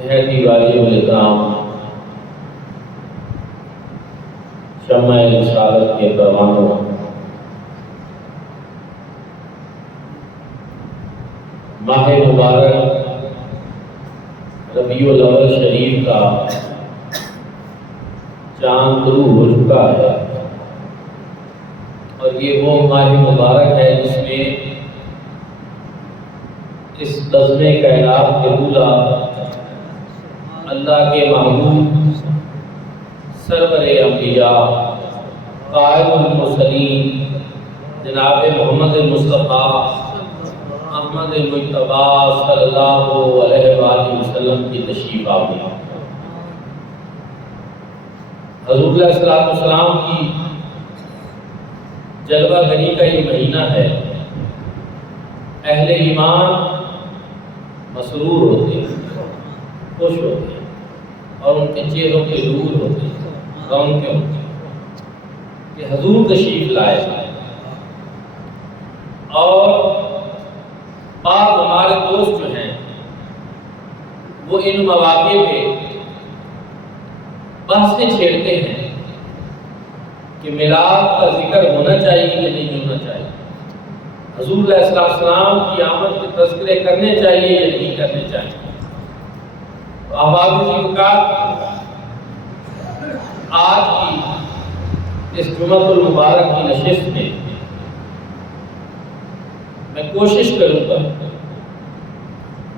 نہایت ہی واجب الاکرام شمع رسالت کے پروانوں، ماہ مبارک ربیع الاول شریف کا چاند طلوع ہو چکا ہے، اور یہ وہ ماہ مبارک ہے جس میں اس نظم کائنات کے بولا اللہ کے محبوب سرور انبیاء قائد المرسلین جناب محمد مصطفیٰ احمد مجتبیٰ صلی اللہ علیہ وآلہ وسلم کی تشریف آوری۔ حضور علیہ الصلوۃ والسلام کی جلوہ گری کا یہ مہینہ ہے۔ اہل ایمان مسرور ہوتے ہیں، خوش ہوتے ہیں، اور ان کے چہروں پہ نور ہوتے ہیں، رونقیں ہوتی ہیں کہ حضور تشریف لائے۔ اور بعض ہمارے دوست جو ہیں وہ ان مواقع پہ بحثیں چھیڑتے ہیں کہ میلاد کا ذکر ہونا چاہیے کہ نہیں ہونا چاہیے، حضور علیہ السلام کی آمد کے تذکرے کرنے چاہیے یا نہیں کرنے چاہیے۔ تو احباب الوقار، آج کی اس جمعۃ المبارک کی نشست میں میں کوشش کروں گا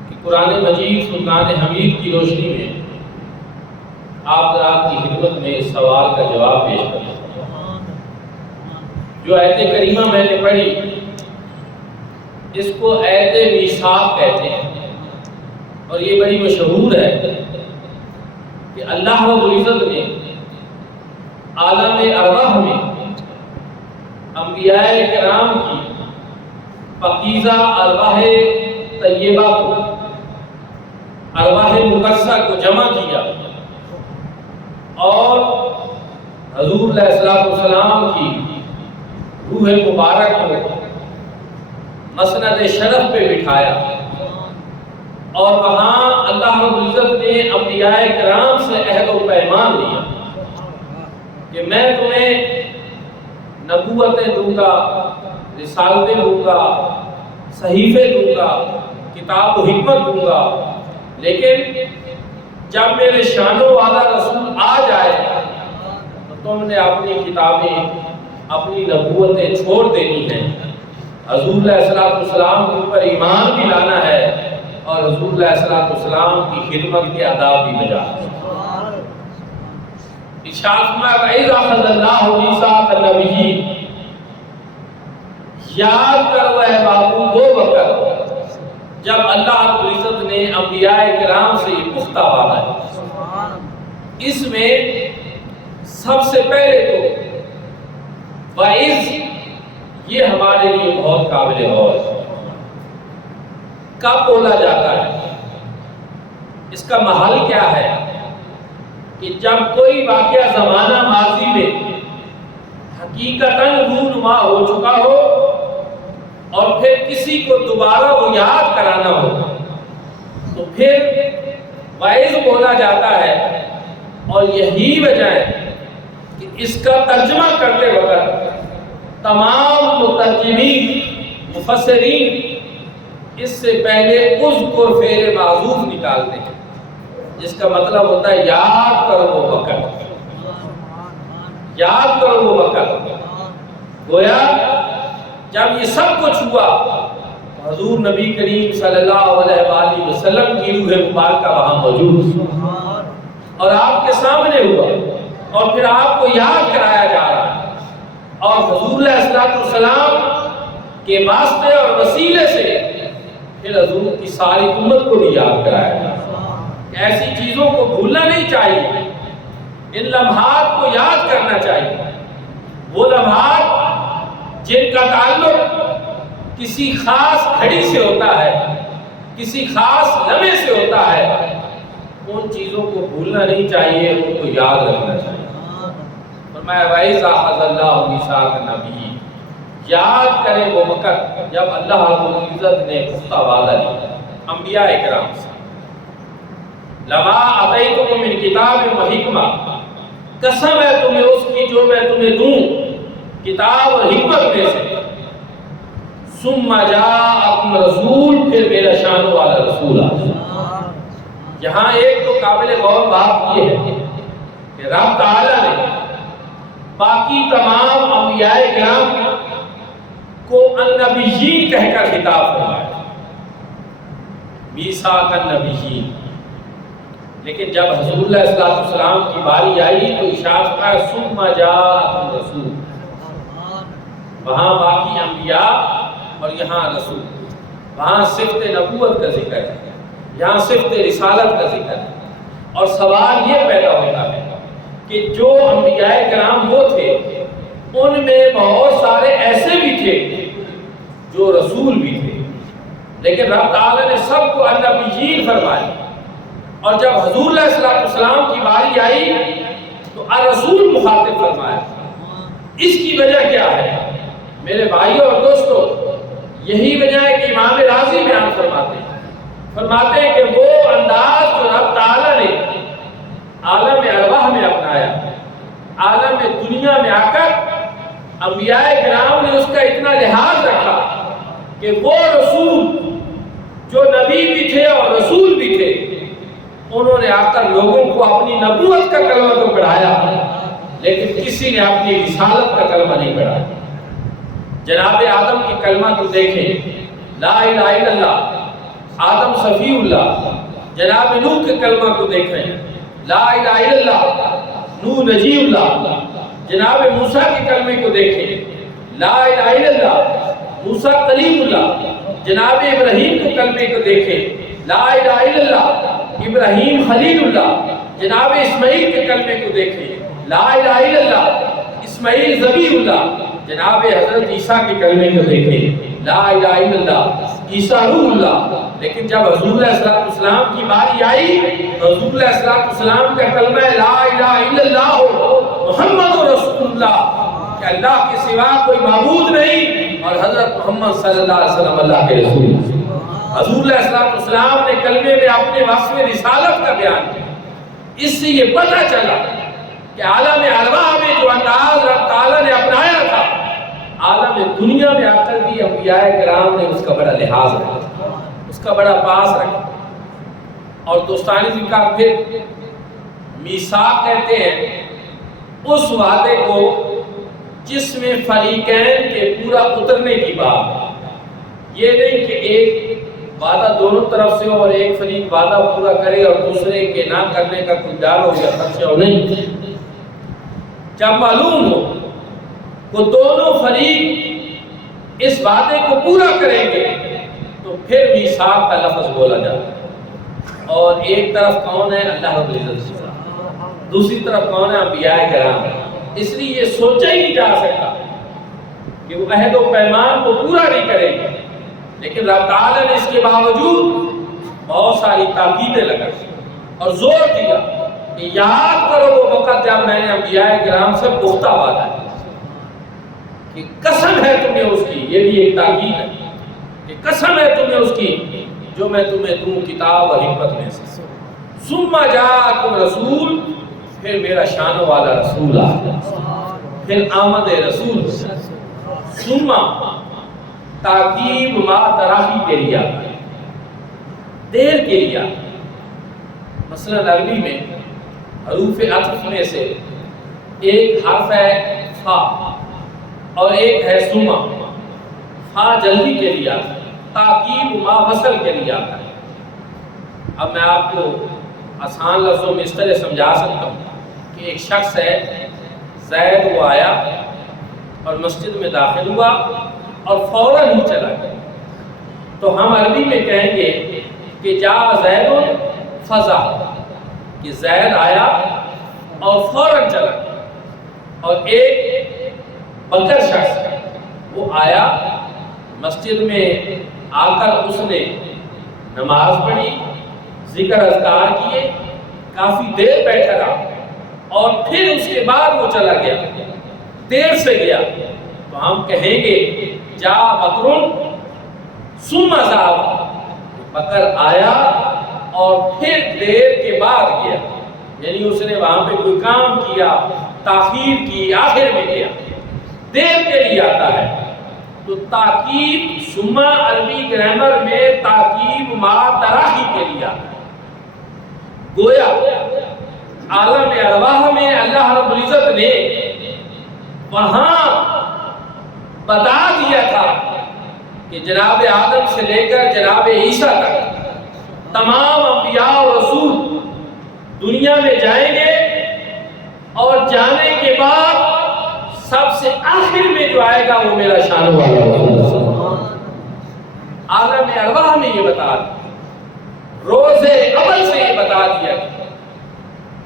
کہ قرآن مجید فرقان حمید کی روشنی میں آپ کی خدمت میں اس سوال کا جواب پیش کروں۔ جو آیت کریمہ میں نے پڑھی اس کو آیت میثاق کہتے ہیں، اور یہ بڑی مشہور ہے کہ اللہ رب العزت نے عالم ارواح میں انبیاء کرام کی پاکیزہ ارواح طیبہ کو، ارواح مقدسہ کو جمع کیا، اور حضور علیہ السلام کی روح مبارک کو مسند شرف پہ بٹھایا، اور وہاں اللہ رب العزت نے انبیاء کرام سے عہد و پیمان لیا کہ میں تمہیں نبوتیں دوں گا، رسالتیں دوں گا، صحیفے دوں گا، کتاب و حکمت دوں گا، لیکن جب میرے شانوں والا رسول آ جائے تو تم نے اپنی کتابیں، اپنی نبوتیں چھوڑ دینی ہیں، حضور علیہ السلام کے اوپر ایمان بھی لانا ہے، اور حضور علیہ السلام کی خدمت کے آداب بھی بجا۔ ارشاد میں وَإِذْ أَخَذَ اللَّهُ مِيثَاقَ النَّبِيِّينَ، یاد کرو اے بابو وہ وقت جب اللہ رب العزت نے انبیاء کرام سے یہ پختہ وعدہ ہے۔ اس میں سب سے پہلے تو وَإِذْ، یہ ہمارے لیے بہت قابل غور ہے۔ کب بولا جاتا ہے؟ اس کا محل کیا ہے؟ کہ جب کوئی واقعہ زمانہ ماضی میں حقیقتاً رونما ہو چکا ہو اور پھر کسی کو دوبارہ وہ یاد کرانا ہو تو پھر وائز بولا جاتا ہے، اور یہی وجہ ہے کہ اس کا ترجمہ کرتے وقت تمام مترجمین، مفسرین اس سے پہلے اذکر فعل معذوف نکالتے ہیں، جس کا مطلب ہوتا ہے یاد کرو وہ وقت، یاد کرو وہ وقت۔ گویا جب یہ سب کچھ ہوا تو حضور نبی کریم صلی اللہ علیہ وآلہ وسلم کی روح مبارکہ وہاں موجود اور آپ کے سامنے ہوا، اور پھر آپ کو یاد کرایا جا رہا ہے، اور حضور علیہ السلام کے واسطے اور وسیلے سے پھر حضور کی ساری امت کو بھی یاد کرایا جا رہا ہے۔ ایسی چیزوں کو بھولنا نہیں چاہیے، ان لمحات کو یاد کرنا چاہیے، وہ لمحات جن کا تعلق کسی خاص گھڑی سے ہوتا ہے، کسی خاص لمحے سے ہوتا ہے، ان چیزوں کو بھولنا نہیں چاہیے، ان کو یاد رکھنا چاہیے۔ فرمایا وَإِذْ أَخَذَ اللَّهُ مِيثَاقَ النَّبِيِّينَ، یاد کریں وہ وقت جب اللہ رب العزت نے پختہ وعدہ لیا انبیاء کرام سے۔ لما اتیتکم من کتاب و حکمہ، قسم ہے تمہیں اس کی جو میں تمہیں دوں کتاب اور حکمت میں سے، ثم جاءکم رسول، پھر میرا شان والا رسول آیا۔ یہاں ایک تو قابل غور بات یہ ہے کہ رب تعالیٰ نے باقی تمام انبیاء کرام کو النبیین کہہ کر خطاب فرمایا، میثاق النبیین، لیکن جب حضور اللہ صلی اللہ علیہ وسلم کی باری آئی تو ارشاد فرمایا ثم جاءکم رسول، وہاں باقی انبیاء اور یہاں رسول، وہاں صفت نبوت کا ذکر ہے، یہاں صفت رسالت کا ذکر ہے۔ اور سوال یہ پیدا ہوتا ہے کہ جو انبیاء کرام وہ تھے ان میں بہت سارے ایسے بھی تھے جو رسول بھی تھے، لیکن رب تعالیٰ نے سب کو النبیین فرمایا، اور جب حضور علیہ الصلوۃ والسلام کی باری آئی تو الرسول مخاطب فرمایا۔ اس کی وجہ کیا ہے میرے بھائیوں اور دوستوں؟ یہی وجہ ہے کہ امام راضی بیان فرماتے ہیں کہ وہ انداز جو رب تعالیٰ نے عالم ارواح میں اپنایا، عالم دنیا میں آ کر انبیاء کرام نے اس کا اتنا لحاظ رکھا کہ وہ رسول جو نبی بھی تھے اور رسول بھی تھے، انہوں نے آ کر لوگوں کو اپنی نبوت کا کلمہ تو پڑھایا، لیکن کسی نے اپنی رسالت کا کلمہ نہیں پڑھایا۔ جناب آدم کی کلمہ کو دیکھیں، لا الہ الا اللہ، آدم صفی اللہ۔ جناب نوح کے کلمہ کو دیکھیں، لا الہ الا اللہ، نوح نجی اللہ۔ جناب موسیٰ کے کلمے کو دیکھیں، لا الہ الا اللہ، موسیٰ کلیم اللہ۔ جناب ابراہیم کے کلمے کو دیکھیں، لا الہ الا اللہ، ابراہیم خلیل اللہ۔ جناب اسماعیل کے کلمے کو دیکھیں، لا الہ الا اللہ، اسماعیل ذبیح اللہ۔ جناب حضرت عیسیٰ کے کلمے کو دیکھیں، لا الہ الا اللہ، عیسیٰ روح اللہ۔ لیکن جب حضور علیہ الصلوۃ والسلام کی باری آئی تو حضور علیہ الصلوۃ والسلام کا کلمہ لا الہ الا اللہ محمد رسول اللہ، کہ اللہ کے سوا کوئی معبود نہیں اور حضرت محمد صلی اللہ علیہ وسلم اللہ کے رسول ہیں۔ حضور علیہ الصلوۃ والسلام نے کلمے میں اپنے وصف رسالت کا بیان کیا۔ اس سے یہ پتہ چلا کہ عالم ارواح میں جو انداز رب تعالیٰ نے اپنایا تھا، عالم دنیا میں آ کر بھی انبیاء کرام نے اس کا بڑا لحاظ رکھا، اس کا بڑا پاس رکھا۔ اور دوستانی ذکر پھر میثاق کہتے ہیں اس وعدے کو جس میں فریقین کے پورا اترنے کی بات، یہ نہیں کہ ایک وعدہ دونوں طرف سے ہو اور ایک فریق وعدہ پورا کرے اور دوسرے کے نہ کرنے کا کوئی ڈر ہو یا خدشہ ہو، نہیں۔ جب معلوم ہو وہ دونوں فریق اس وعدے کو پورا کریں گے تو پھر میثاق کا لفظ بولا جاتا ہے۔ اور ایک طرف کون ہے؟ اللہ رب العزت، دوسری طرف کون ہے؟ انبیاء کرام۔ اس لیے یہ سوچا ہی نہیں جا سکتا کہ وہ عہد و پیمان کو پورا نہیں کریں گے، لیکن رب تعالیٰ نے اس کے باوجود بہت ساری تاکیدیں لگائی اور زور دیا کہ یاد کرو وہ وقت جب میں نے انبیاء کرام سے پختہ وعدہ ہے، کہ قسم ہے تمہیں اس کی، یہ بھی ایک تاکید ہے کہ قسم ہے تمہیں اس کی جو میں تمہیں دوں کتاب اور حکمت میں سے۔ ثم جاءکم رسول، پھر میرا شان والا رسول آیا، پھر آمد رسول۔ ثم تاکید ما تراخی کے لیے آتا ہے، دیر کے لیے آتا ہے۔ مثلا عربی میں حروف عطف میں سے ایک حرف ہے فا اور ایک ہے ثم۔ فا جلدی کے لیے آتا ہے، تاکید ما وصل کے لیے آتا ہے۔ اب میں آپ کو آسان لفظوں میں اس طرح سمجھا سکتا ہوں کہ ایک شخص ہے، زید، وہ آیا اور مسجد میں داخل ہوا اور فوراً ہی چلا گیا، تو ہم عربی میں کہیں گے کہ جا زید فزا، کہ زید آیا اور فوراً چلا گیا۔ اور ایک بکر شخص وہ آیا مسجد میں آ کر اس نے نماز پڑھی، ذکر اذکار کیے، کافی دیر بیٹھا رہا اور پھر اس کے بعد وہ چلا گیا، دیر سے گیا، تو ہم کہیں گے جا بکر ثم ذهب، بکر آیا اور پھر دیر کے بعد گیا، یعنی اس نے وہاں پہ کوئی کام کیا، تاخیر کی، آخر میں گیا، دیر کے لیے آتا ہے۔ تو تاکید ثم عربی گرامر میں تاکید ما تراخی کے لیے آتا ہے۔ گویا عالم ارواح میں اللہ رب العزت نے وہاں بتا دیا تھا کہ جناب آدم سے لے کر جناب عیسیٰ تک تمام انبیاء و رسول دنیا میں جائیں گے، اور جانے کے بعد سب سے آخر میں جو آئے گا وہ میرا شان والا رسول۔ عالم ارواح میں یہ بتا دیا، روز اول سے یہ بتا دیا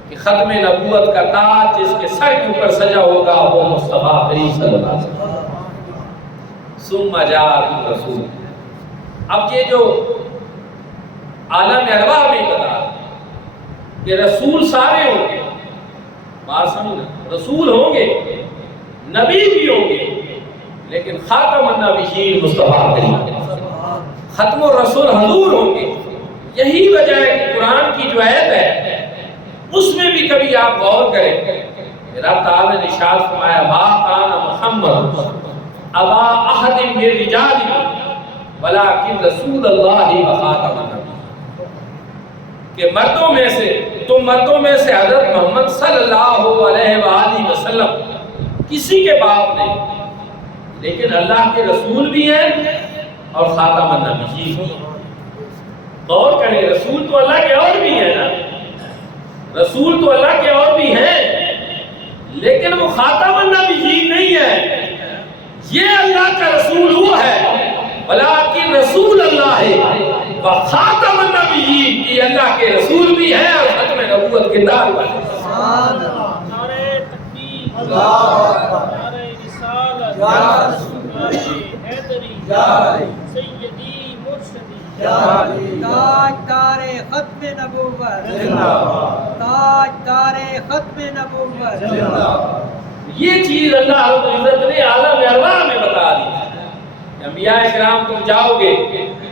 کہ ختم نبوت کا تاج جس کے سر کے اوپر سجا ہوگا وہ مصطفیٰ کریم صلی اللہ علیہ وسلم۔ ثم جاءکم رسول، اب یہ جو عالم ارواح میں بتا کہ رسول سارے ہوں گے، بات سمجھنا، رسول ہوں گے، نبی بھی ہوں گے، لیکن خاتم النبیین مصطفیٰ کریم، ختم الرسول حضور ہوں گے۔ یہی وجہ ہے کہ قرآن کی جو آیت ہے اس میں بھی کبھی آپ غور کریں کہ رب تعالی نے ارشاد فرمایا ما کان محمد ابا احد من رجالکم ولکن رسول اللہ و خاتم النبیین، کہ مردوں میں سے، تم مردوں میں سے حضرت محمد صلی اللہ علیہ وآلہ وسلم کسی کے باپ نہیں، لیکن اللہ کے رسول بھی ہیں اور خاتم النبیین بھی۔ غور کریں، رسول تو اللہ کے اور بھی ہیں نا، رسول تو اللہ کے اور بھی ہیں، لیکن وہ خاتم النبیین نہیں ہے۔ یہ اللہ کا رسول وہ ہے، ولیکن رسول اللہ ہے و خاتم النبیین، یہ اللہ کے رسول بھی ہیں اور ختم نبوت کے دار والے۔ نعرہ تکبیر، نعرہ رسالت، نعرہ حیدری، سیدی مرشدی، تاجدار ختم نبوت، تاجدار ختم نبوت۔ یہ چیز اللہ رب العزت نے عالم ارواح میں بتا دی۔ انبیاء کرام تم جاؤ گے،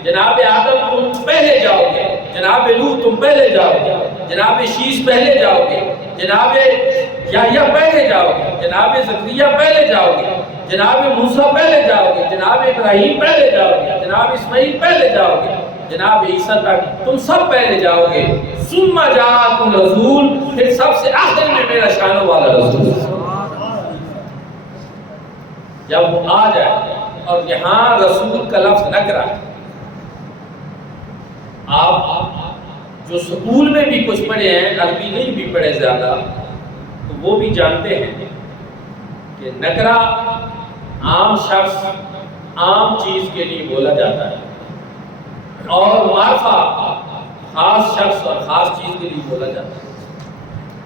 جناب آدم تم پہلے جاؤ گے، جناب لوط تم پہلے جاؤ گے، جناب شیش پہلے جاؤ گے، جناب یحییٰ پہلے جاؤ گے، جناب زکریا پہلے جاؤ گے، جناب موسیٰ پہلے جاؤ گے، جناب ابراہیم پہلے جاؤ گے، جناب اسماعیل پہلے جاؤ گے، جناب عیسیٰ تک تم سب پہلے جاؤ گے۔ ثم جاءکم رسول، پھر سب سے آخر میں میرا شان والا رسول جب وہ آ جائے۔ اور یہاں رسول کا لفظ نکرا ہے۔ آپ جو سکول میں بھی کچھ پڑھے ہیں، عربی نہیں بھی پڑھے زیادہ، تو وہ بھی جانتے ہیں کہ نکرا عام شخص عام چیز کے لیے بولا جاتا ہے، اور معرفہ خاص شخص اور خاص چیز کے لیے بولا جاتا ہے۔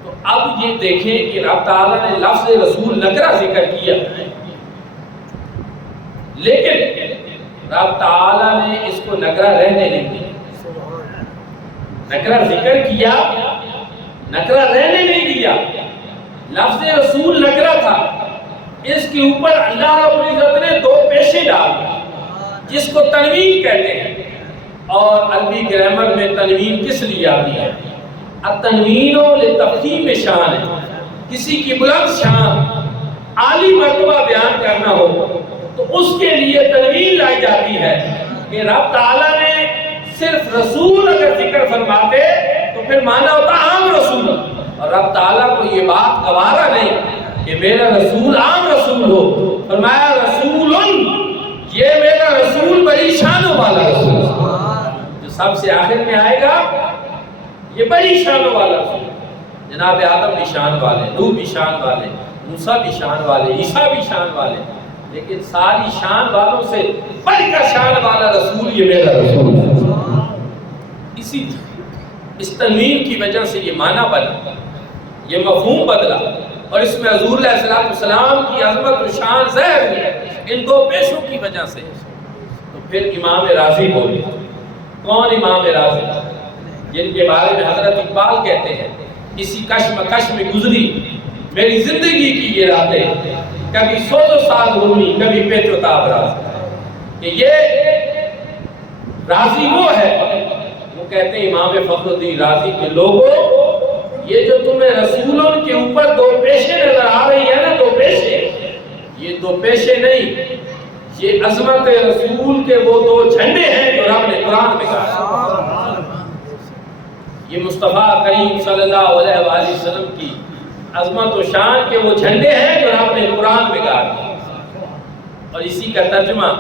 تو اب یہ دیکھیں کہ رب تعالیٰ نے لفظ رسول نکرا ذکر کیا، لیکن رب تعالیٰ نے اس کو نکرا رہنے نہیں دیا۔ نکرا ذکر کیا، نکرا رہنے نہیں دیا۔ لفظ رسول نکرا تھا، اس کے اوپر اللہ رب العزت نے دو پیشے ڈال دی جس کو تنوین کہتے ہیں، اور عربی گرامر میں تنوین کس لیے آتی ہے؟ التنوین لتفخیم شان ہے، کسی کی بلند شان، عالی مرتبہ بیان کرنا ہو تو اس کے لیے تنوین لائی جاتی ہے کہ رب تعالیٰ نے صرف رسول اگر ذکر فرماتے تو پھر معنی ہوتا عام رسول، اور رب تعالیٰ کو یہ بات گوارا نہیں کہ میرا رسول عام رسول ہو، فرمایا رسول، یہ میرا رسول بڑی شانوں والا رسول جو سب سے آخر میں آئے گا، یہ بڑی شانوں والا رسول۔ جناب آدم بھی شان والے، نوح بھی شان والے، موسیٰ بھی شان والے، عیسیٰ بھی شان والے، لیکن ساری شان والوں سے بڑھ کر شان والا رسول یہ میرا رسول ہے۔ اسی اس تنوین کی وجہ سے یہ معنی بنا، یہ مفہوم بدلا، اور اس میں حضور علیہ السلام کی عظمت و شان ظاہر ہوئی ان دو پیشوں کی وجہ سے۔ تو پھر امام راضی بولے، کون امام راضی؟ جن کے بارے میں حضرت اقبال کہتے ہیں اسی کشمکش میں گزری میری زندگی کی یہ راتیں، کبھی سوز و ساز رومی، کبھی پیچ و تاب راز، کہ یہ راضی وہ ہے، وہ کہتے ہیں امام فخر الدین رازی کے لوگوں، یہ جو تمہیں رسولوں کے اوپر دو پیشے نظر آ رہی ہے نا، دو پیشے، یہ دو پیشے نہیں، یہ عظمت رسول کے وہ دو جھنڈے ہیں جو رب نے قرآن میں کہا۔ یہ مصطفیٰ کریم صلی اللہ علیہ وآلہ وسلم کی عظمت و شان کے وہ جھنڈے ہیں جو رب نے قرآن میں کہا۔ اور اسی کا ترجمہ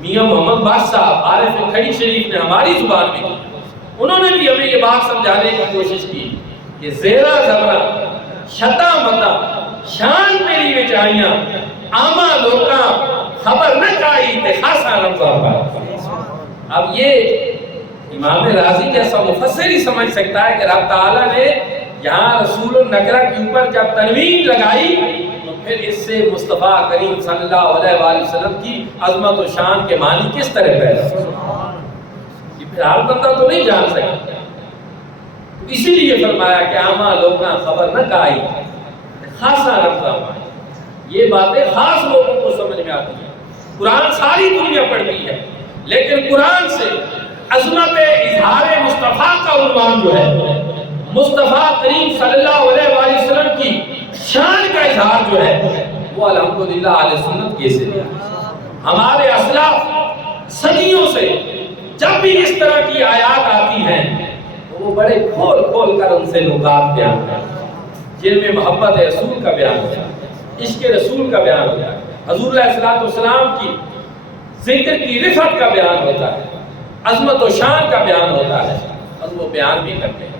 میاں محمد باز صاحب عارف کھڑی شریف نے ہماری زبان میں کی۔ انہوں نے بھی ہمیں یہ بات سمجھانے کی کوشش کی کہ زیرہ زبرہ شتا متا شان تیری وچائیاں آما لوکاں خبر نہ کائی تے خاصا رمضان پا۔ اب یہ امام رازی جیسا مفسر ہی سمجھ سکتا ہے کہ رب تعالیٰ نے یہاں رسول النکرہ کے اوپر جب تنوین لگائی تو پھر اس سے مصطفیٰ کریم صلی اللہ علیہ وآلہ وسلم کی عظمت و شان کے معنی کس طرح پیدا؟ یہ پھر ہر بندہ تو نہیں جان سکتا، اسی لیے فرمایا کہ آما لوگاں خبر نہ کائی خاصا رمضان پا۔ یہ باتیں خاص لوگوں کو سمجھ میں آتی ہیں۔ قرآن ساری دنیا پڑھتی ہے، لیکن قرآن سے عظمت اظہار مصطفیٰ کا عنوان جو ہے، مصطفیٰ کریم صلی اللہ علیہ وآلہ وسلم کی شان کا اظہار جو ہے، وہ الحمدللہ اہل سنت کے سے ہمارے اسلاف صدیوں سے جب بھی اس طرح کی آیات آتی ہیں وہ بڑے کھول کھول کر ان سے نکات بیان کرتے ہیں، جن میں محبت رسول کا بیان ہوتا ہے، عشق رسول کا بیان ہوتا ہے، حضور علیہ السلام کی ذکر کی رفعت کا بیان ہوتا ہے، عظمت و شان کا بیان ہوتا ہے، اور وہ بیان بھی کرتے ہیں۔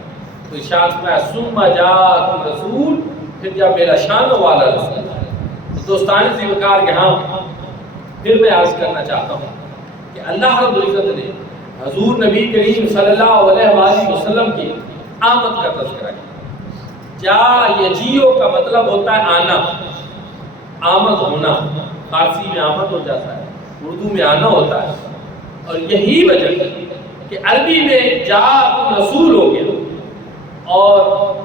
تو ارشاد میں ثم جاءکم رسول، پھر جب میرا شان والا رسول ہے۔ تو دوستان ذوالفقار یہاں پھر میں عرض کرنا چاہتا ہوں کہ اللہ رب العزت نے حضور نبی کریم صلی اللہ علیہ وآلہ وسلم کی آمد کا تذکرہ کیا۔ جا یجیو کا مطلب ہوتا ہے آنا، آمد ہونا، فارسی میں آمد ہو جاتا ہے، اردو میں آنا ہوتا ہے، اور یہی وجہ ہے کہ عربی میں جا رسول ہو گیا اور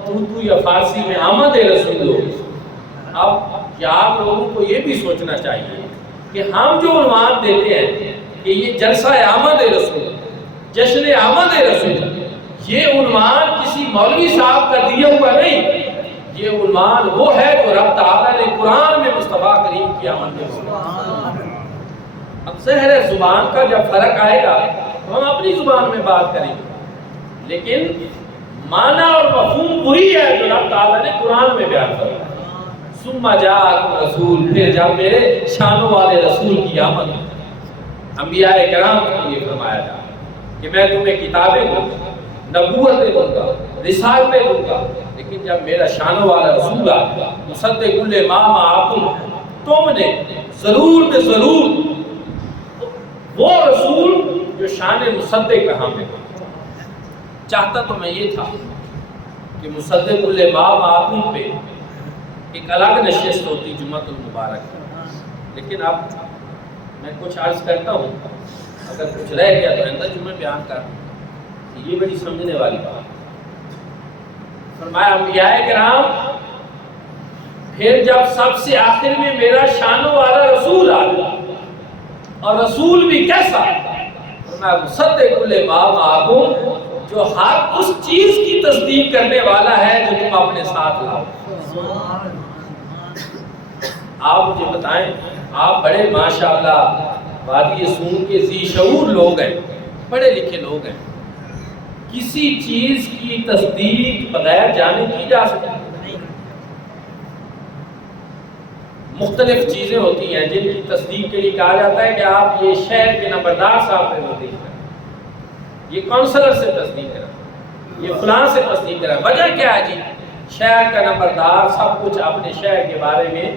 اردو یا فارسی میں آمد رسول ہو گیا۔ اب آپ لوگوں کو یہ بھی سوچنا چاہیے کہ ہم جو عنوان دیتے ہیں کہ یہ جلسہ آمد رسول، جشن آمد رسول، یہ عنوان کسی مولوی صاحب کا دیا ہوا نہیں، یہ عنوان وہ ہے جو رب تعالیٰ نے قرآن میں مصطفیٰ کریم کی آمد میں بولا۔ اب ظاہر ہے زبان کا جب فرق آئے گا تو ہم اپنی زبان میں بات کریں گے، لیکن معنی اور مفہوم وہی ہے جو رب تعالیٰ نے قرآن میں بیان کیا۔ ثم جاءکم رسول، پھر جب میرے شانوں والے رسول کی آمد ہوئی۔ انبیاء کرام کو یہ فرمایا جا کہ میں تمہیں کتابیں دوں گا، نبوتیں دوں گا، رسالتیں دوں گا، لیکن جب میرا شانوں والا رسول آئے مصدق لما معکم، تم نے ضرور میں ضرور وہ رسول جو شان مصدق کا حامل ہے۔ چاہتا تو میں یہ تھا کہ مصدق لما معکم پہ ایک الگ نشست ہوتی جمعۃ المبارک، لیکن اب میں کچھ عرض کرتا ہوں، اگر کچھ رہ گیا تو اندر جمعہ بیان کر، یہ بڑی سمجھنے والی بات۔ فرمایا انبیاء کرام پھر جب سب سے آخر میں میرا شانوں والا رسول آیا، اور رسول بھی کیسا؟ فرمایا مصدق لما معکم، جو ہر اس چیز کی تصدیق کرنے والا ہے جو تم اپنے ساتھ لاؤ۔ آپ مجھے بتائیں، آپ بڑے ماشاءاللہ وادی سون کے ذی شعور لوگ ہیں، پڑھے لکھے لوگ ہیں، کسی چیز کی تصدیق بغیر جانے کی جا سکتی نہیں۔ مختلف چیزیں ہوتی ہیں جن کی تصدیق کے لیے کہا جاتا ہے کہ آپ یہ شہر کے نمبردار صاحب سے تصدیق کریں، یہ کونسلر سے تصدیق کریں، یہ فلاں سے تصدیق کریں۔ وجہ کیا ہے جی؟ شہر کا نمبردار سب کچھ اپنے شہر کے بارے میں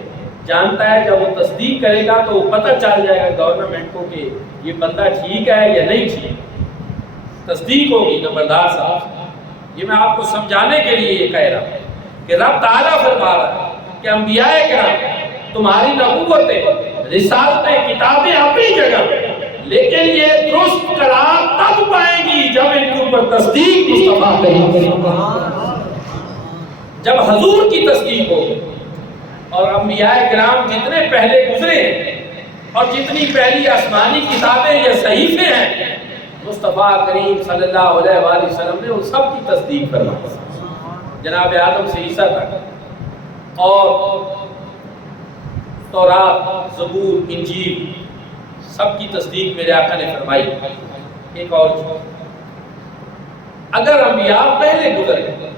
جانتا ہے، جب وہ تصدیق کرے گا تو وہ پتہ چل جائے گا گورنمنٹ کو کہ یہ بندہ ٹھیک ہے یا نہیں ٹھیک، تصدیق ہوگی نمبردار صاحب۔ یہ میں آپ کو سمجھانے کے لیے یہ کہہ رہا ہوں کہ رب تعالیٰ فرما رہا ہے کہ انبیاء کرام تمہاری نبوتیں، رسالتیں، کتابیں اپنی جگہ، لیکن یہ درست قرار تب پائیں گی جب ان کے اوپر تصدیق مصطفیٰ کریم، جب حضور کی تصدیق ہوگی۔ اور انبیاء کرام جتنے پہلے گزرے ہیں اور جتنی پہلی آسمانی کتابیں یا صحیفے ہیں مصطفیٰ کریم صلی اللہ علیہ وآلہ وسلم نے ان سب کی تصدیق فرمائی، جناب آدم سے عیسیٰ تک، اور تورات، زبور، انجیل سب کی تصدیق میرے آقا نے فرمائی۔ ایک اور چیز، اگر انبیاء پہلے گزر گئے،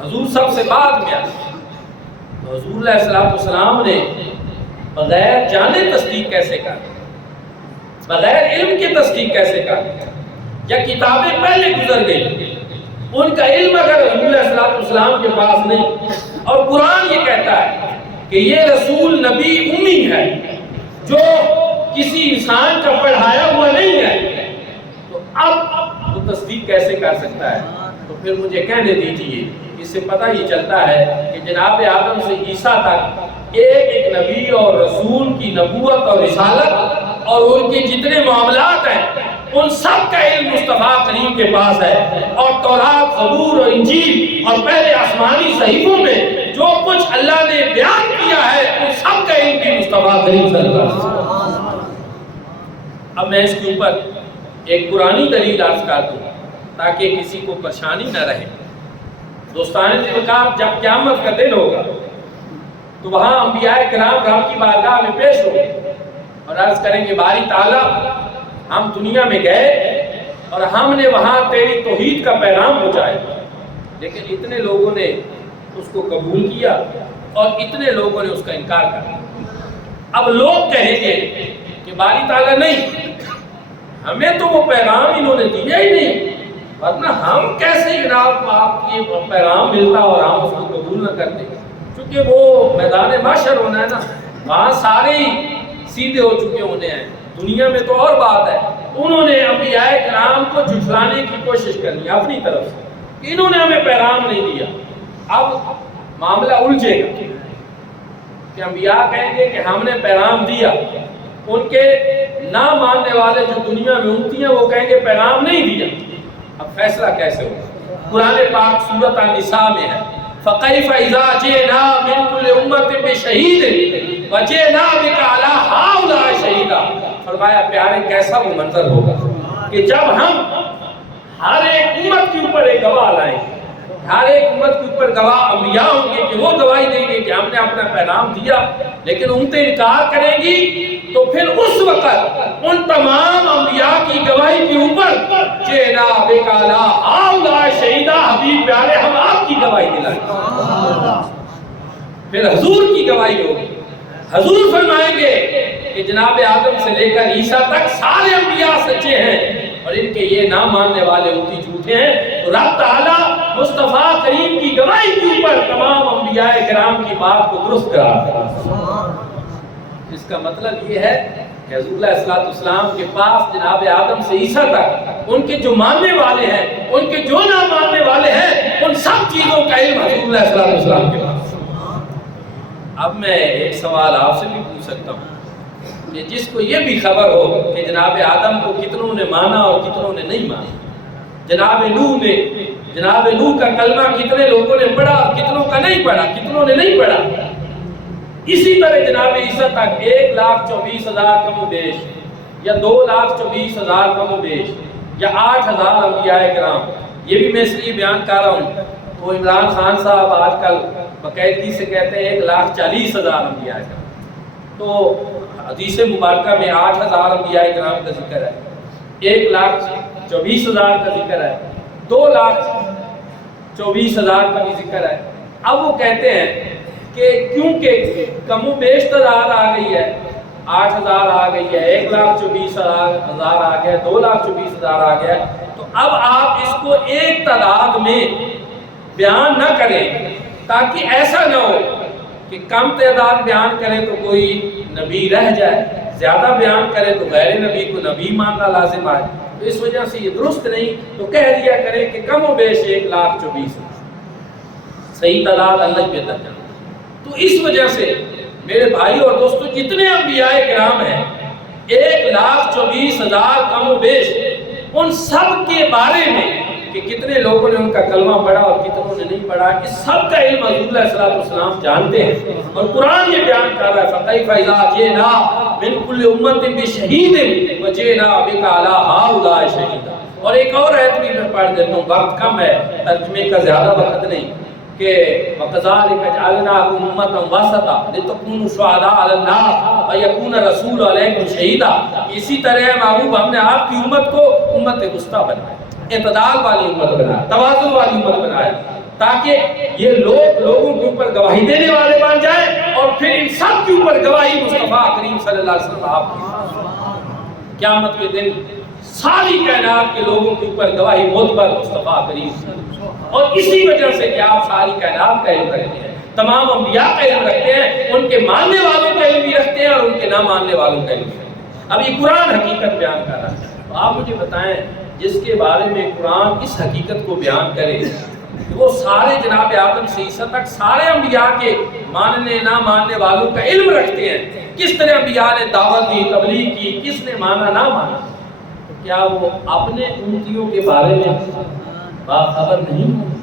حضور سب سے بعد میں آئے، تو حضور علیہ السلام نے بغیر جانے تصدیق کیسے کر، بغیر علم کی تصدیق کیسے کر؟ یا کتابیں پہلے گزر گئی، ان کا علم اگر حضور علیہ السلام کے پاس نہیں، اور قرآن یہ کہتا ہے کہ یہ رسول نبی امی ہے جو کسی انسان کا پڑھایا ہوا نہیں ہے، تو اب وہ تصدیق کیسے کر سکتا ہے؟ تو پھر مجھے کہنے دیجئے، اس سے پتہ ہی چلتا ہے کہ جناب آدم سے عیسیٰ تک ایک ایک نبی اور رسول کی نبوت اور رسالت اور ان کے جتنے معاملات ہیں ان سب کا علم مصطفیٰ کریم کے پاس ہے، اور تورات، زبور اور انجیل اور پہلے آسمانی صحیفوں میں جو کچھ اللہ نے بیان کیا ہے ان سب کا علم بھی مصطفیٰ کریم صلی اللہ علیہ وسلم۔ اب میں اس کے اوپر ایک قرآنی دلیل عرض کر دوں تاکہ کسی کو پریشانی نہ رہے۔ دوستان انتقام جب قیامت کا دن ہوگا تو وہاں انبیاء کرام رب کی بارگاہ میں پیش ہوں گے اور عرض کریں گے باری تعالیٰ ہم دنیا میں گئے اور ہم نے وہاں تیری توحید کا پیغام پہنچایا، لیکن اتنے لوگوں نے اس کو قبول کیا اور اتنے لوگوں نے اس کا انکار کر دیا۔ اب لوگ کہیں گے کہ باری تعالیٰ نہیں، ہمیں تو وہ پیغام انہوں نے دیا ہی نہیں، ورنہ ہم کیسے جناب آپ کی پیغام ملتا اور ہم اس کو قبول نہ کرتے؟ چونکہ وہ میدان محشر ہونا ہے نا، وہاں سارے ہی سیدھے ہو چکے ہونے ہیں، دنیا میں تو اور بات ہے۔ انہوں نے انبیاء کرام کو جھٹلانے کی کوشش کرنی اپنی طرف سے کہ انہوں نے ہمیں پیغام نہیں دیا۔ اب معاملہ الجھے گا کہ انبیاء کہیں گے کہ ہم نے پیغام دیا، ان کے نہ ماننے والے جو دنیا میں امتی ہیں وہ کہیں گے پیغام نہیں دیا۔ اب فیصلہ کیسے ہوگا؟ قرآن پاک سورۃ النساء میں ہے، فَقَيْفَ إِذَا جِئْنَا مِن كُلِّ أُمَّةٍ بِشَهِيدٍ وَجِئْنَا بِكَ عَلَىٰ هَٰؤُلَاءِ شَهِيدًا۔ فرمایا پیارے کیسا وہ منظر ہوگا کہ جب ہم ہر ایک امت کے اوپر ایک گواہ لائیں گے، ہر ایک امت کے اوپر گواہ انبیاء ہوں گے کہ وہ گواہی دیں گے کہ ہم نے اپنا پیغام دیا، لیکن ان سے انکار کریں گی، تو پھر اس وقت ان تمام انبیاء کی گواہی کے اوپر جئنا بک علی ہؤلاء شہیدا، حبیب پیارے ہم آپ کی گواہی دلائیں گے۔ پھر حضور کی گواہی ہوگی، حضور فرمائیں گے کہ جناب آدم سے لے کر عیسیٰ تک سارے انبیاء سچے ہیں اور ان کے یہ نہ ماننے والے امتی جھوٹے ہیں، تو رب تعالیٰ مصطفیٰ کریم کی گواہی کے اوپر تمام انبیاء کرام کی بات کو درست کرا۔ اس کا مطلب یہ ہے کہ حضور علیہ السلام کے پاس جناب آدم سے عیسیٰ تک ان کے جو ماننے والے ہیں، ان کے جو نہ ماننے والے ہیں، ان سب چیزوں کا علم حضور علیہ السلام کے پاس۔ اب میں ایک سوال آپ سے بھی پوچھ سکتا ہوں کہ جس کو یہ بھی خبر ہو کہ جناب آدم کو کتنوں نے مانا اور کتنوں نے نہیں مانا، جناب نوح کا کلمہ کتنے لوگوں نے پڑھا اور کتنوں کا نہیں پڑھا، کتنوں نے نہیں پڑھا، اسی طرح جناب عیسیٰ تک 1,24,000 کم و بیش یا 2,24,000 کم و بیش یا 8,000 انبیاء کرام، یہ بھی میں اس لیے بیان کر رہا ہوں تو عمران خان صاحب آج کل باقاعدگی سے کہتے ہیں 1,40,000 انبیاء کرام، تو حدیث مبارکہ میں 8,000 انبیاء کرام کا ذکر ہے، 1,24,000 کا ذکر ہے، 2,24,000 کا بھی ذکر ہے۔ اب وہ کہتے ہیں کہ کیونکہ کم و بیش تعداد آ گئی ہے، 8,000 آ گئی ہے، 1,24,000 آ گیا، 2,24,000 آ گیا، تو اب آپ اس کو ایک تعداد میں بیان نہ کریں تاکہ ایسا نہ ہو کہ کم تعداد بیان کریں تو کوئی نبی رہ جائے، زیادہ بیان کریں تو غیر نبی کو نبی ماننا لازم آئے، تو اس وجہ سے یہ درست نہیں، تو کہہ دیا کریں کہ کم و بیش 1,24,000 صحیح تعداد اللہ بہتر جانتا۔ تو اس وجہ سے میرے بھائی اور دوستو جتنے انبیاء کرام ہیں 1,24,000 کم و بیش، ان سب کے بارے میں کہ کتنے لوگوں نے ان کا کلمہ پڑھا اور کتنوں نے نہیں پڑھا، اس سب کا علم حضور علیہ السلام جانتے ہیں، اور قرآن یہ بیان کر رہا ہے فَكَيْفَ إِذَا جِئْنَا من کل امت بشہید وجئنا بک علی ہؤلاء شہیدا۔ اور ایک اور آیت بھی میں پڑھ دیتا ہوں، وقت کم ہے، ترجمے کا زیادہ وقت نہیں، کہ وَكَذَلِكَ جَعَلْنَاكُمْ أُمَّةً وَسَطًا لِتَكُونُوا شُهَدَاءَ عَلَى النَّاسِ وَيَكُونَ الرَّسُولُ عَلَيْكُمْ شَهِيدًا۔ اسی طرح محبوب ہم نے آپ کی امت کو امت وسطیٰ بنایا، اعتدال والی امت بنایا، توازن والی امت بنایا، تاکہ یہ لوگوں کے اوپر گواہی دینے والے بن جائیں، اور پھر ان سب کے اوپر گواہی مصطفیٰ کریم صلی اللہ علیہ وسلم آپ کی قیامت کے دن ساری کائنات کے لوگوں کے اوپر گواہی معتبر مصطفیٰ کریم صلی اللہ علیہ وسلم۔ اور اسی وجہ سے کہ آپ ساری کائنات کا علم رکھتے ہیں، تمام انبیاء کا علم رکھتے ہیں، ان کے ماننے والوں کا علم بھی رکھتے ہیں اور ان کے نہ ماننے والوں کا علم بھی رکھتے ہیں۔ اب یہ قرآن حقیقت بیان کر رہا ہے، تو آپ مجھے بتائیں جس کے بارے میں قرآن اس حقیقت کو بیان کرے کہ وہ سارے جناب آدم سے عیسیٰ تک سارے انبیاء کے ماننے نہ ماننے والوں کا علم رکھتے ہیں، کس طرح انبیاء نے دعوت دی، تبلیغ کی، کس نے مانا نہ مانا، تو کیا وہ اپنے امتیوں کے بارے میں باخبر نہیں ہوں،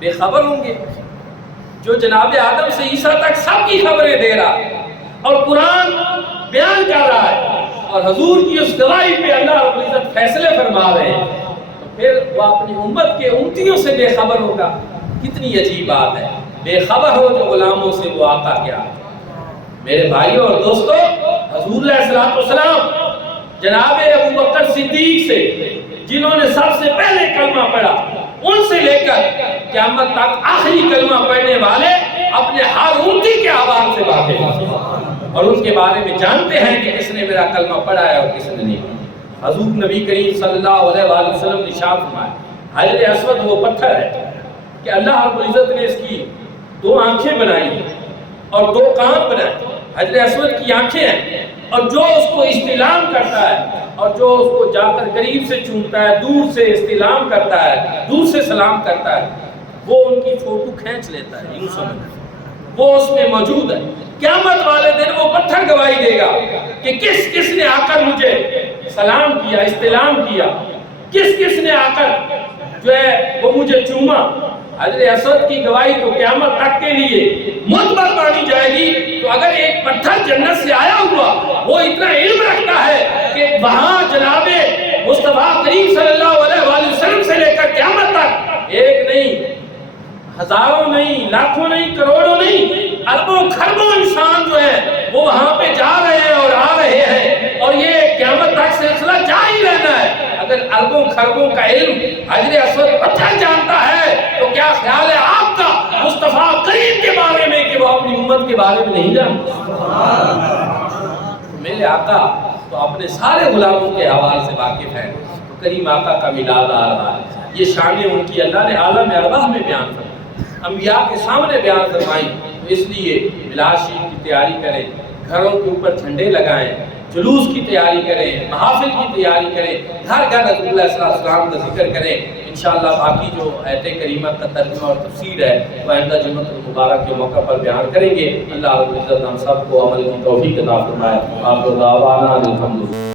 بے خبر ہوں گے؟ جو جناب آدم سے عیسیٰ تک سب کی خبریں دے رہا ہے اور قرآن بیان کر رہا ہے، اور حضور کی اس گواہی پہ اللہ رب العزت فیصلے فرما رہے ہیں، تو پھر وہ اپنی امت کے امتیوں سے بے خبر ہوگا؟ کتنی عجیب بات ہے، بے خبر ہو جو غلاموں سے وہ آقا کیا۔ میرے بھائیوں اور دوستو، حضور علیہ السلام جناب ابو بکر صدیق سے، جنہوں نے سب سے پہلے کلمہ پڑھا، ان سے لے کر قیامت تک آخری کلمہ پڑھنے والے اپنے ہر امتی کے احوال سے واقف ہیں اور ان کے بارے میں جانتے ہیں کہ کس نے میرا کلمہ پڑھا ہے اور کس نے نہیں۔ حضور نبی کریم صلی اللہ علیہ وآلہ وسلم نے ارشاد فرمایا، حجر اسود وہ پتھر ہے کہ اللہ رب العزت نے اس کی 2 آنکھیں بنائی ہیں اور 2 کان بنائے۔ حجر اسود کی آنکھیں ہیں، اور جو اس کو استلام کرتا ہے اور جو اس کو جا کر قریب سے چومتا ہے، دور سے استلام کرتا ہے، دور سے سلام کرتا ہے، وہ ان کی فوٹو کھینچ لیتا ہے، یوں سمجھ، وہ اس میں موجود ہے۔ قیامت والے دن وہ پتھر گواہی دے گا کہ کس کس نے آ کر مجھے سلام کیا، استلام کیا، کس کس نے آ کر جو ہے وہ مجھے چوما۔ حجر اسود کی گواہی تو قیامت تک کے لیے معتبر مانی جائے گی۔ تو اگر ایک پتھر جنت سے آیا ہوا وہ اتنا علم رکھتا ہے کہ وہاں جناب مصطفیٰ کریم صلی اللہ علیہ وآلہ وسلم سے لے کر قیامت تک ایک نہیں، ہزاروں نہیں، لاکھوں نہیں، کروڑوں نہیں، اربوں کھربوں انسان جو ہے وہ وہاں پہ جا رہے ہیں اور آ رہے ہیں، اور یہ قیامت تک سلسلہ جاری رہنا ہے۔ اگر اربوں کھربوں کا علم حجر اسود پتھر جانتا ہے تو کیا خیال ہے آپ کا مصطفیٰ کریم کے بارے میں کہ وہ اپنی امت کے بارے میں نہیں جانتا؟ میرے آقا تو اپنے سارے غلاموں کے حوال سے واقف ہیں، تو کریم آقا کا میلاد آ رہا ہے، یہ شانیں ان کی اللہ نے عالم ارواح میں بیان فرمائی، انبیاء کے سامنے بیان فرمائی۔ تو اس لیے میلاد شریف کی تیاری کریں، گھروں کے اوپر جھنڈے لگائیں، جلوس کی تیاری کریں، محافل کی تیاری کریں، ہر گھر رسول اللہ صلی اللہ علیہ وسلم کا ذکر کریں۔ انشاءاللہ باقی جو آیت کریمہ کا ترجمہ اور تفسیر ہے وہ آئندہ جمعۃ المبارک کے موقع پر بیان کریں گے۔ اللہ رب العزت ہم سب کو عمل کی توفیق عطا فرمائے۔ آخر دعوانا الحمدللہ۔